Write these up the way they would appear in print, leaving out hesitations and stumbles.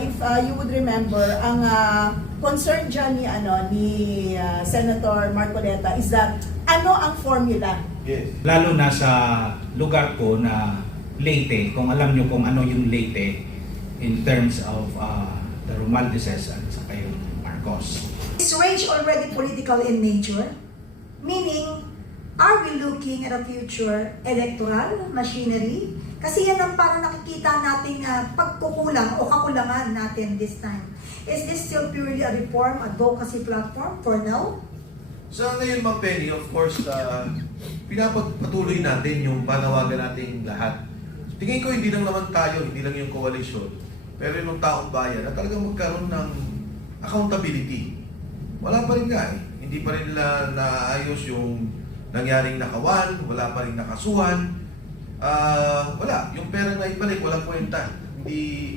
if you would remember, ang concern dyan ni Senator Marcoleta is that ano ang formula? Yes. Lalo na sa lugar ko na Leyte, kung alam nyo kung ano yung Leyte in terms of the Romualdezes at saka yung Marcos. Is range already political in nature? Meaning, are we looking at a future electoral machinery? Kasi yan ang parang nakikita nating pagkukulang o kakulangan natin this time. Is this still purely a reform advocacy platform for now? Sa ngayon, Ma'am Penny, of course, pinapatuloy natin yung panawagan nating lahat. Tingin ko hindi lang naman tayo, hindi lang yung coalition, pero yung taong bayan na talagang magkaroon ng accountability. Wala pa rin nga eh. Hindi pa rin nila naayos yung nangyaring nakawan, wala pa rin nakasuhan. Wala. Yung pera na ibalik, walang kwenta.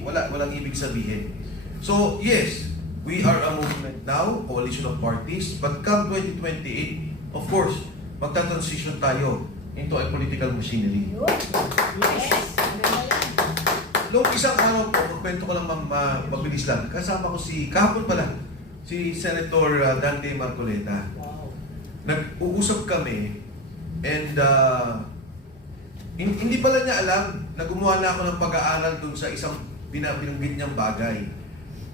Walang ibig sabihin. So, yes, we are a movement now, coalition of parties, but come 2028, of course, magta-transition tayo into a political machinery. Yes. Noong isang araw po, magkwento ko lang mabilis lang, kasama ko kahapon pala, si Senator Dante Marcoleta. Nag-uusap kami, and hindi pala niya alam na gumawa na ako ng pag-aaral dun sa isang binanggit niyang bagay.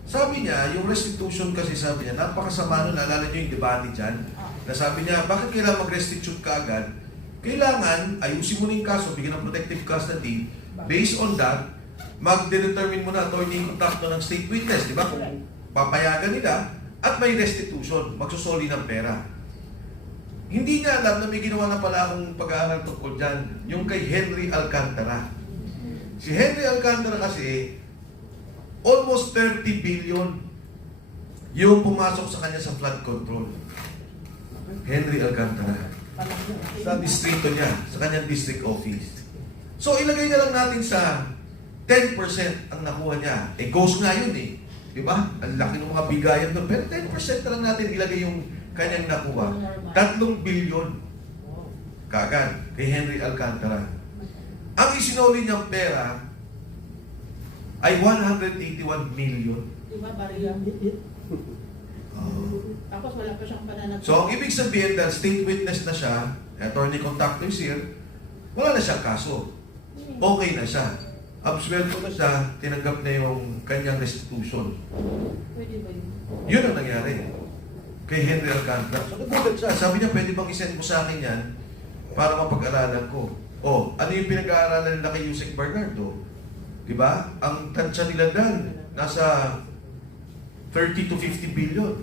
Sabi niya, yung restitution kasi sabi niya, napakasama nun, naalala niyo yung debate dyan, na sabi niya, bakit kailangan mag-restitute ka agad? Kailangan, ayusin mo na yung kaso, bigyan ng protective custody, based on that, mag-determine mo na attorney kontakto ng state witness, di ba? Kung papayagan nila, at may restitution, magsusoli ng pera. Hindi niya alam na may ginawa na pala akong pag-aaral tungkol dyan, yung kay Henry Alcantara. Si Henry Alcantara kasi, almost 30 billion yung pumasok sa kanya sa flood control. Henry Alcantara. Sa distrito niya, sa kanyang district office. So, ilagay na lang natin sa 10% ang nakuha niya. Eh, ghost nga yun eh. Diba? Ang laki ng mga bigayan doon. Pero 10% na lang natin ilagay yung kanyang nakuha. 3 billion kaagad kay Henry Alcantara. Ang isinuli niyang pera ay 181 million. Diba, bariyang tapos wala pa siyang pananag. So, ang ibig sabihin dahil state witness na siya, attorney contactor is here, wala na siyang kaso. Okay na siya. Absuelto na siya, tinanggap na yung kanyang restitution. Pwede ba yun? Yun ang nangyari kay Henry Alcantara. So, nagulat siya. Sabi niya, pwede bang isend mo sa akin yan para mapag-aralan ko? Oh, ano yung pinag-aaralan nila kay Yusek Bernardo? Diba? Ang tansya nila dan, nasa 30 to 50 billion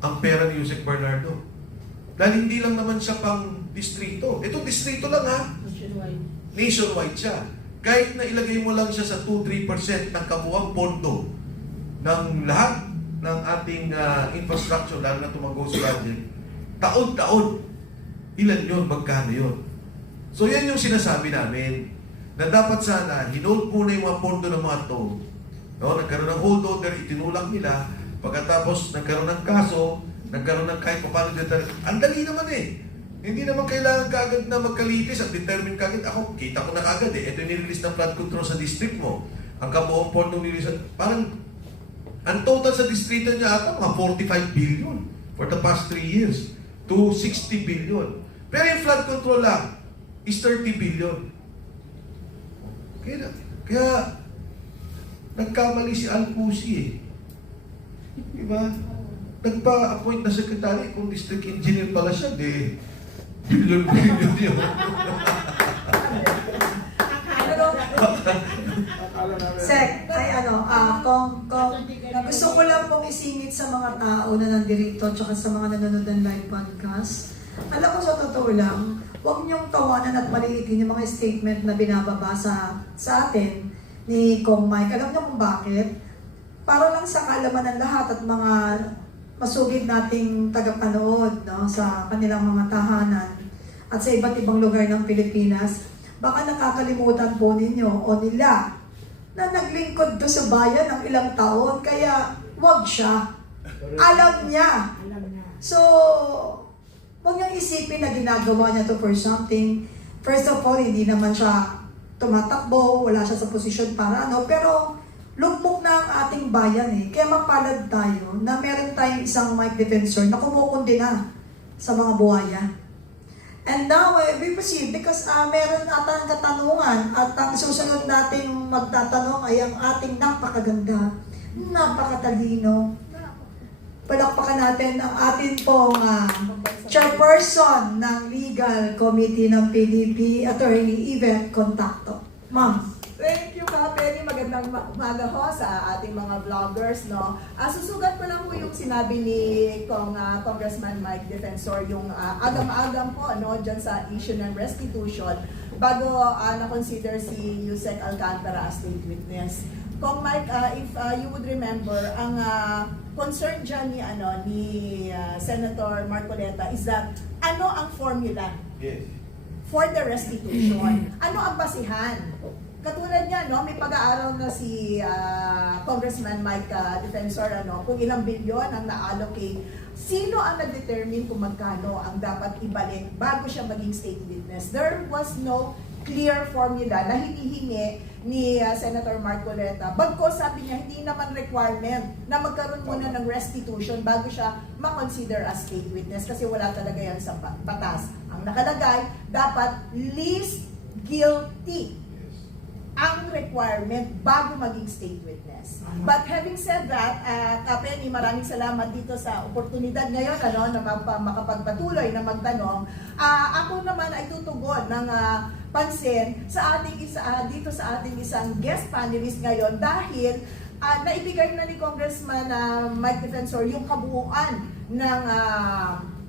ang pera ni Yusek Bernardo. Dahil hindi lang naman siya pang distrito. Ito distrito lang ha. Nationwide. Nationwide siya. Kahit na ilagay mo lang siya sa 2-3% ng kabuang pondo ng lahat ng ating infrastructure, lalo na tumagos project, taon-taon, ilan yun, magkano yun. So yan yung sinasabi namin, na dapat sana, hinold muna yung mga pondo ng mga to. No? Nagkaroon ng hold order, itinulak nila, pagkatapos nagkaroon ng kaso, nagkaroon ng kahit paano determine. Ang dali naman eh. Hindi naman kailangan kaagad na magkalitis at determine kaagad. Ako, kita ko na kaagad eh. Ito yung nirelease ng flood control sa district mo. Ang kabuong pondo nirelease, parang ang total sa distrito niya ata mga 45 billion for the past 3 years to 60 billion. Pero yung flood control lang is 30 billion. Kaya nagkamali si Alpusi eh. Diba? Nagpa-appoint na secretary kung district engineer pala siya, billion yun. Sek, gusto ko lang pong isingit sa mga tao na nandirito tsaka sa mga nanonood ng live podcast. Alam ko sa totoo lang, huwag niyong tawanan at maliitin yung mga statement na binababa sa atin ni Kong Mike. Alam niyo kung bakit? Para lang sa kaalaman ng lahat at mga masugid nating tagapanood sa kanilang mga tahanan at sa iba't ibang lugar ng Pilipinas, baka nakakalimutan po ninyo o nila na naglingkod do sa bayan ng ilang taon, kaya wag siya. Alam niya. So, huwag niyong isipin na ginagawa niya to for something. First of all, hindi naman siya tumatakbo, wala siya sa posisyon para pero lugmok na ang ating yung bayan eh. Kaya mapalad tayo na meron tayong isang Mike Defensor na kumukundina sa mga buhaya. And now, we proceed because meron ata ang katanungan at ang susunod nating magtatanong ay ang ating napakaganda, napakatalino. Palakpakan natin ang atin pong chairperson ng Legal Committee ng PDP, Attorney Yvette Contacto. Ma'am. Thank you, Kapeli. Magandang umaga ho sa ating mga vloggers, no? Susugat ko lang po yung sinabi ni Congressman Mike Defensor, yung agam-agam po, no, dyan sa issue ng restitution bago na-consider si Yusek Alcantara as state witness. Kung Mike, if you would remember, ang concern dyan ni Senator Marcoleta is that ano ang formula Yes. for the restitution? Ano ang basihan? Katulad niya, no, may pag-aaral na si Congressman Mike Defensor, kung ilang bilyon ang na-allocate. Sino ang nag-determine kung magkano ang dapat ibalik bago siya maging state witness? There was no clear formula na hinihingi ni Senator Marcoleta. Bagkos sabi niya, hindi naman requirement na magkaroon muna ng restitution bago siya ma-consider as state witness kasi wala talaga yan sa batas. Ang nakalagay, dapat least guilty ang requirement bago maging state witness. But having said that, Kapeni, maraming salamat dito sa oportunidad ngayon na makapagpatuloy na magtanong. Ako naman ay tutugon ng pansin sa ating dito sa ating isang guest panelist ngayon dahil naibigay na ni Congressman Mike Defensor yung kabuuan ng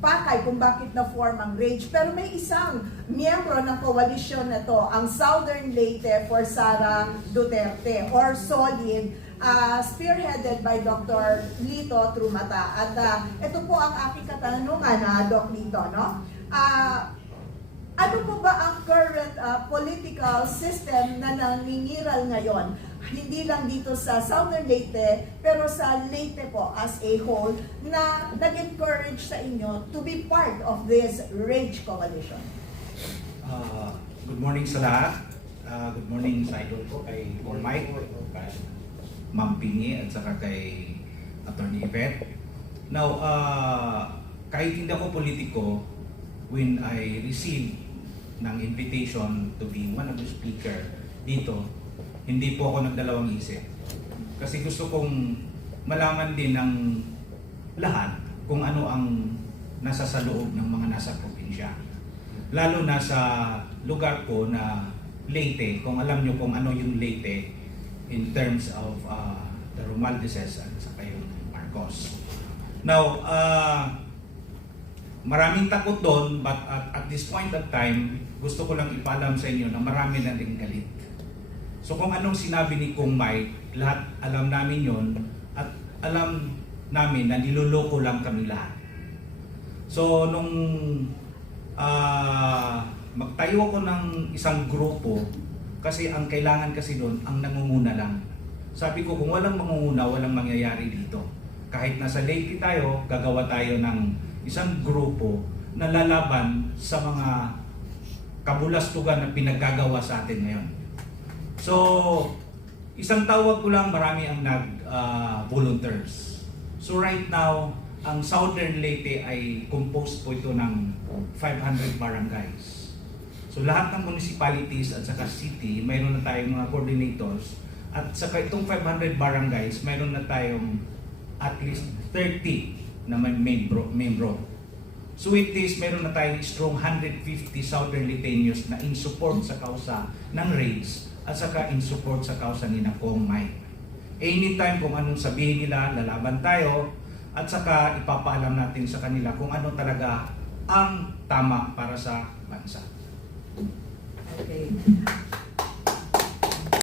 pakay kung bakit na-form ang RAGE. Pero may isang miyembro ng koalisyon na to, ang Southern Leyte for Sara Duterte or SOLID, spearheaded by Dr. Lito Trumata. At ito po ang aking katanungan, Doc Lito, no? Ano po ba ang current political system na naningiral ngayon? Hindi lang dito sa Southern Leyte, pero sa Leyte po as a whole, na nag-encourage sa inyo to be part of this RAGE coalition? Good morning sa lahat. Good morning sa idol ko kay Mike, kay Ma'am Pingi at saka kay Attorney Yvette. Now, kahit hindi ako politiko, when I received ng invitation to be one of the speaker dito, hindi po ako nagdalawang isip. Kasi gusto kong malaman din ng lahat kung ano ang nasa sa loob ng mga nasa probinsya. Lalo na sa lugar ko na Leyte, kung alam nyo kung ano yung Leyte in terms of the Romualdezes at saka yung Marcos. Now, maraming takot doon, but at this point of time, gusto ko lang ipaalam sa inyo na marami na rin galit. So kung anong sinabi ni Kong Mike, lahat alam namin yon at alam namin na niloloko lang kami lahat. So nung magtayo ako ng isang grupo, kasi ang kailangan kasi doon, ang nangunguna lang. Sabi ko, kung walang mangunguna, walang mangyayari dito. Kahit nasa Leyte tayo, gagawa tayo ng isang grupo na lalaban sa mga kabulastugan na pinaggagawa sa atin ngayon. So, isang tawag ko lang, marami ang nag-volunteers. So right now, ang Southern Leyte ay composed po ito ng 500 barangays. So lahat ng municipalities at saka city, mayroon na tayong mga coordinators. At saka itong 500 barangays, mayroon na tayong at least 30 na membro. So with this, meron na tayong strong 150 Southern Leyteños na in support sa kausa ng RAGE at saka in support sa kausa ni Kong Mike. Anytime kung anong sabihin nila, lalaban tayo at saka ipapaalam natin sa kanila kung ano talaga ang tama para sa bansa. Okay.